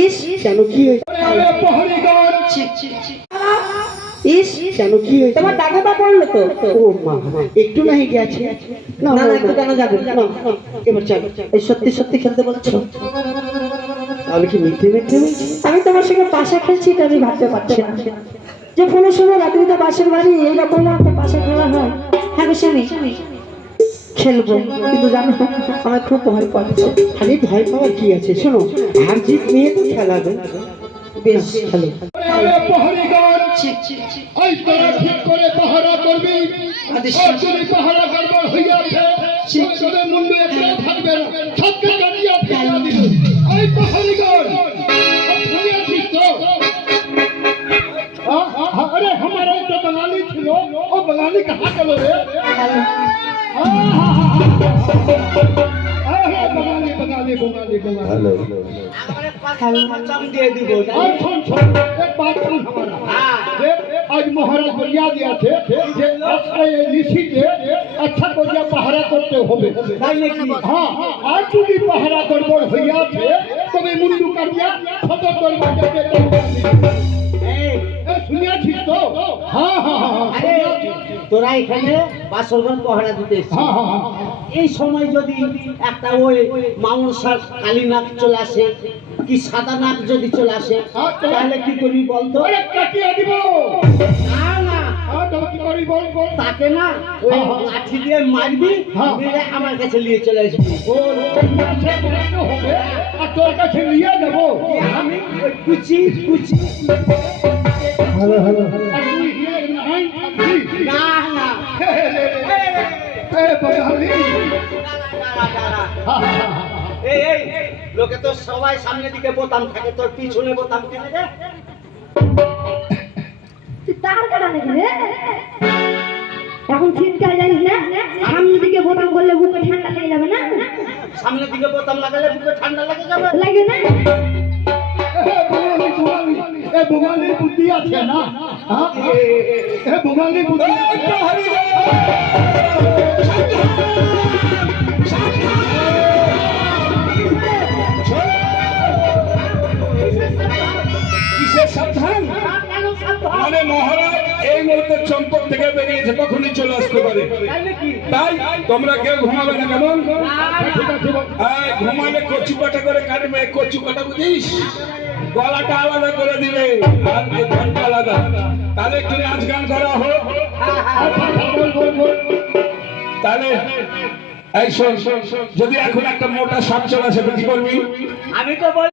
ইস কেন কি হয়েছে? ইস কেন কি হয়েছে? তোমার দাদা পড়লো তো। ও মা একটু নাই গেছে না না না একটু কেন যাবে না এবার চল। এই সত্যি সত্যি খেলতে বলছো? তাহলে কি মিথ্যে মিথ্যে বলছি? আমি তোমার সঙ্গে পাশা খেলছি এটা আমি ভাবতে পারছি না যে কোনো সময় রাত্রিতে পাশের বাড়ি এইরকম একটা পাশা খেলা হয়। হ্যাঁ গো স্বামী খেলবো, কিন্তু জানো আমার খুব ভয় করছে। আরে ভয় পাওয়ার কি আছে? শোনো, হার জিত নিয়ে তো খেলা হবে। বেশ খেলো। ঠিক করে পাহারা করবি, যদি পাহারা গড়বড় হইয়াছে তবে মুন্ডু একটা থাকবে না, সবকে কাটিয়া ফেলা দিল। ওই পাহাড়িগণ শুনিয়াছিস তো? अरे हमारा जो बंगाली थी वो बंगाली कहाँ चलो रे? बंगाली बंगाली बंगाली बंगाली और सुन सुन एक बात सुन हमारा। आज महाराज बलिया दिया थे যে আজকে এই নিশিতে अच्छा করিয়া পাহারা করতে হবে। তাই নাকি? হ্যাঁ, আর যদি পাহারা গড়বড় হইয়াছে তবে মুন্ডু কাটিয়া খত করবা যাবে। শুনিয়াছিস তো? হ্যাঁ হ্যাঁ আরে তোরা এখানে বাসরঘর পহরা দিতে এসেছিস। এই সময় যদি একটা ওই মামসার কালী নাক চলে আসে কি সাদা নাক যদি চলে আসে তাহলে কি করবি বলতো? আরে কাটিয়া দিব। না না তবে কি করি বল বল। তাকে না ওই লাঠি দিয়ে মারবি, মেরে আমার কাছে নিয়ে চলে আসবি। ও কাছে বলতে হবে আর তোর কাছে নিয়ে দেব। আমি ওই কুচি কুচি হ্যালো হ্যালো আর তুই হিয়ে নাই থাকবি। না না বঙ্গালী এই এই লোকে তো সবাই সামনের দিকে বোতাম থাকে, তোর পিছনে বোতাম কেন রে? তুই তার কাটা নাকি রে? এখন চিন্তায় জানিস না সামনের দিকে বোতাম করলে বুকে ঠান্ডা লেগে যাবে না? সামনের দিকে বোতাম লাগালে বুকে ঠান্ডা লেগে যাবে। লাগে না? বঙ্গালী বুদ্ধি আছে না? বঙ্গালী বুদ্ধি সাবধান মানে মহারাজ এই মুহূর্তে চম্পক থেকে বেরিয়েছে, কখনই চলে আসতে পারে। তাই তোমরা কেউ ঘুমাবে না কেমন? ঘুমালে কচু কাটা করে কাটবে। কচু কাটা বুঝিস? গলাটা আলাদা করে দিবে আর ঘন্টা আলাদা। তাহলে একটু নাচ গান করা হোক। তাহলে এই শোন, যদি এখন একটা মোটা সাপ চলে আসে কি করবি? আমি তো বল